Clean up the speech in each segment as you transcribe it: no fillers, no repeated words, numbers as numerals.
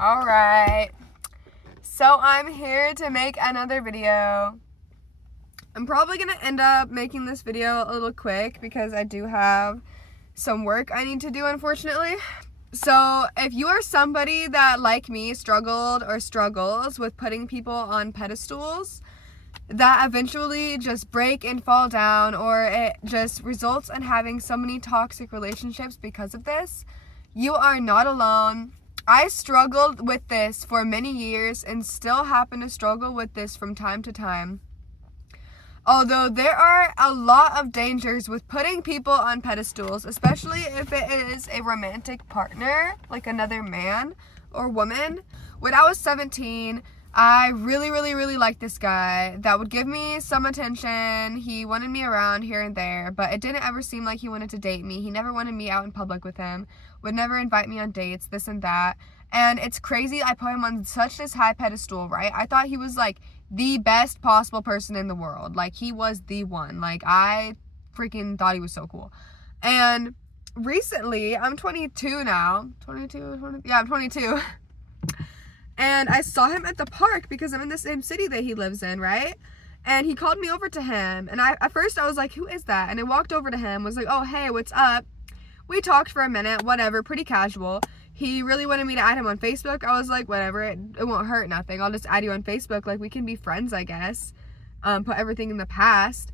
Alright, so I'm here to make another video. I'm probably going to end up making this video a little quick because I do have some work I need to do, unfortunately. So if you are somebody that, like me, struggled or struggles with putting people on pedestals that eventually just break and fall down, or it just results in having so many toxic relationships because of this, you are not alone. I struggled with this for many years and still happen to struggle with this from time to time. Although there are a lot of dangers with putting people on pedestals, especially if it is a romantic partner, like another man or woman. When I was 17, I really liked this guy that would give me some attention. He wanted me around here and there, but it didn't ever seem like he wanted to date me. He never wanted me out in public with him, would never invite me on dates, this and that. And it's crazy, I put him on such this high pedestal, right? I thought he was like the best possible person in the world. Like, he was the one. Like, I freaking thought he was so cool. And recently, I'm 22 now. 22? Yeah, I'm 22. And I saw him at the park because I'm in the same city that he lives in, right? And he called me over to him. And at first I was like, who is that? And I walked over to him, was like, oh, hey, what's up? We talked for a minute, whatever, pretty casual. He really wanted me to add him on Facebook. I was like, whatever, it won't hurt nothing. I'll just add you on Facebook. Like, we can be friends, I guess. Put everything in the past.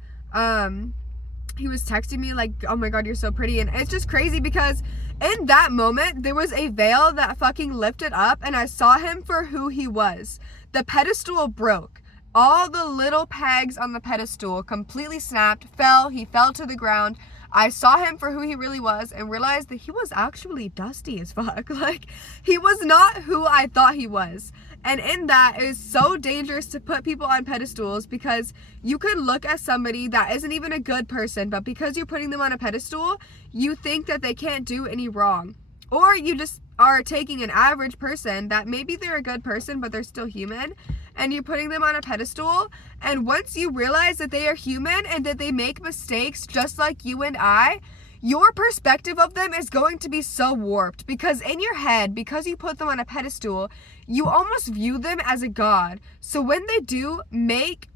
He was texting me like, oh my God, you're so pretty. And it's just crazy because in that moment, there was a veil that fucking lifted up and I saw him for who he was. The pedestal broke. All the little pegs on the pedestal completely snapped, fell. He fell to the ground. I saw him for who he really was and realized that he was actually dusty as fuck. Like, he was not who I thought he was. And in that, it is so dangerous to put people on pedestals because you could look at somebody that isn't even a good person, but because you're putting them on a pedestal, you think that they can't do any wrong. Or you just are taking an average person that maybe they're a good person, but they're still human, and you're putting them on a pedestal. And once you realize that they are human and that they make mistakes just like you and I, your perspective of them is going to be so warped because in your head, because you put them on a pedestal, you almost view them as a god. So when they do make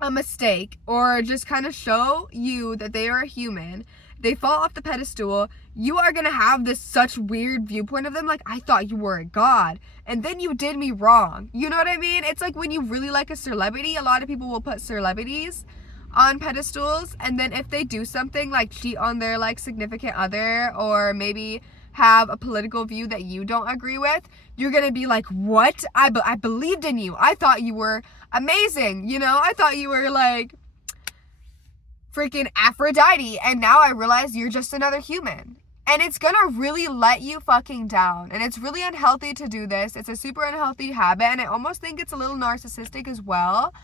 a mistake or just kind of show you that they are a human, they fall off the pedestal, you are going to have this such weird viewpoint of them, like, I thought you were a god, and then you did me wrong. You know what I mean? It's like when you really like a celebrity, a lot of people will put celebrities on pedestals, and then if they do something like cheat on their like significant other or maybe have a political view that you don't agree with, you're gonna be like, what? I believed in you. I thought you were amazing. You know, I thought you were like freaking Aphrodite, and now I realize you're just another human. And it's gonna really let you fucking down. And it's really unhealthy to do this. It's a super unhealthy habit, and I almost think it's a little narcissistic as well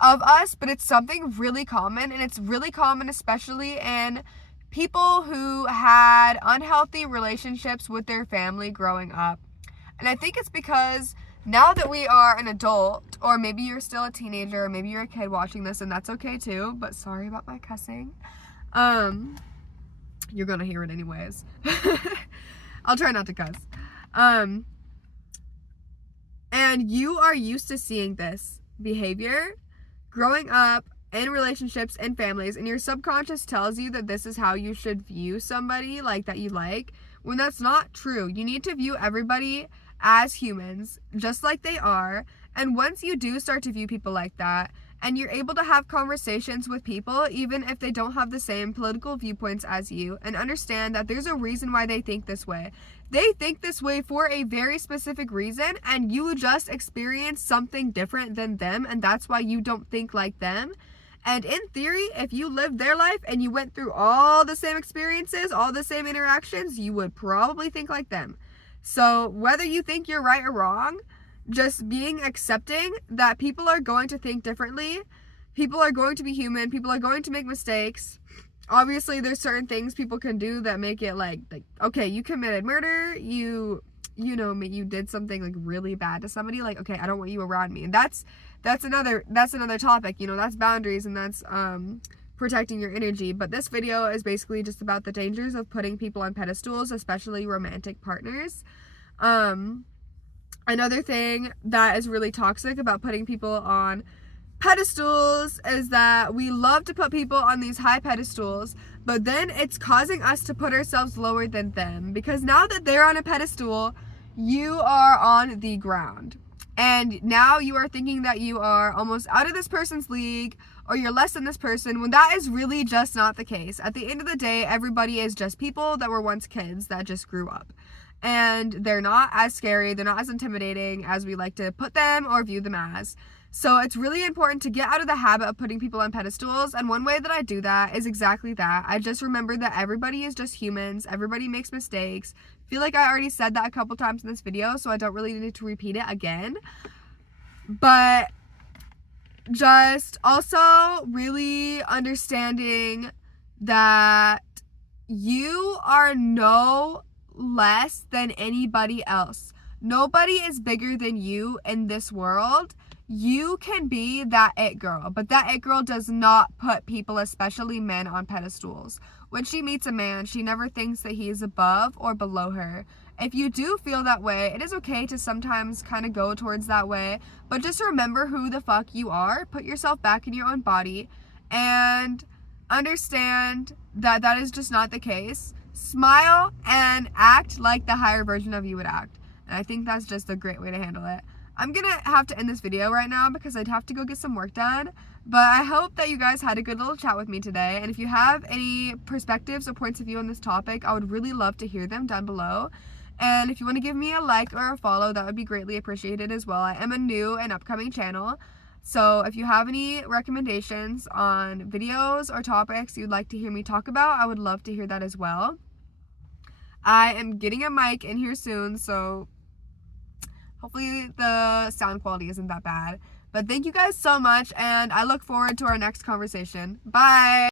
of us, but it's something really common, and it's really common especially in people who had unhealthy relationships with their family growing up. And I think it's because now that we are an adult, or maybe you're still a teenager, or maybe you're a kid watching this, and that's okay too, but sorry about my cussing. You're gonna hear it anyways. I'll try not to cuss. And you are used to seeing this behavior growing up in relationships and families, and your subconscious tells you that this is how you should view somebody like that you like, when that's not true. You need to view everybody as humans, just like they are. And once you do start to view people like that, and you're able to have conversations with people, even if they don't have the same political viewpoints as you, and understand that there's a reason why they think this way. They think this way for a very specific reason, and you just experience something different than them, and that's why you don't think like them. And in theory, if you lived their life and you went through all the same experiences, all the same interactions, you would probably think like them. So whether you think you're right or wrong, just being accepting that people are going to think differently, people are going to be human, people are going to make mistakes. Obviously, there's certain things people can do that make it like okay, you committed murder, you did something like really bad to somebody, like, okay, I don't want you around me. And that's another topic, that's boundaries, and that's protecting your energy. But this video is basically just about the dangers of putting people on pedestals, especially romantic partners. Another thing that is really toxic about putting people on pedestals is that we love to put people on these high pedestals, but then it's causing us to put ourselves lower than them, because now that they're on a pedestal, you are on the ground. And now you are thinking that you are almost out of this person's league, or you're less than this person, when that is really just not the case. At the end of the day, everybody is just people that were once kids that just grew up. And they're not as scary, they're not as intimidating as we like to put them or view them as. So it's really important to get out of the habit of putting people on pedestals. And one way that I do that is exactly that. I just remember that everybody is just humans. Everybody makes mistakes. I feel like I already said that a couple times in this video, so I don't really need to repeat it again. But just also really understanding that you are no less than anybody else. Nobody is bigger than you in this world. You can be that it girl, but that it girl does not put people, especially men, on pedestals. When she meets a man, she never thinks that he is above or below her. If you do feel that way, it is okay to sometimes kind of go towards that way, but just remember who the fuck you are. Put yourself back in your own body and understand that that is just not the case. Smile and act like the higher version of you would act. And I think that's just a great way to handle it. I'm gonna have to end this video right now because I'd have to go get some work done. But I hope that you guys had a good little chat with me today. And if you have any perspectives or points of view on this topic, I would really love to hear them down below. And if you want to give me a like or a follow, that would be greatly appreciated as well. I am a new and upcoming channel. So if you have any recommendations on videos or topics you'd like to hear me talk about, I would love to hear that as well. I am getting a mic in here soon, so hopefully the sound quality isn't that bad. But thank you guys so much, and I look forward to our next conversation. Bye!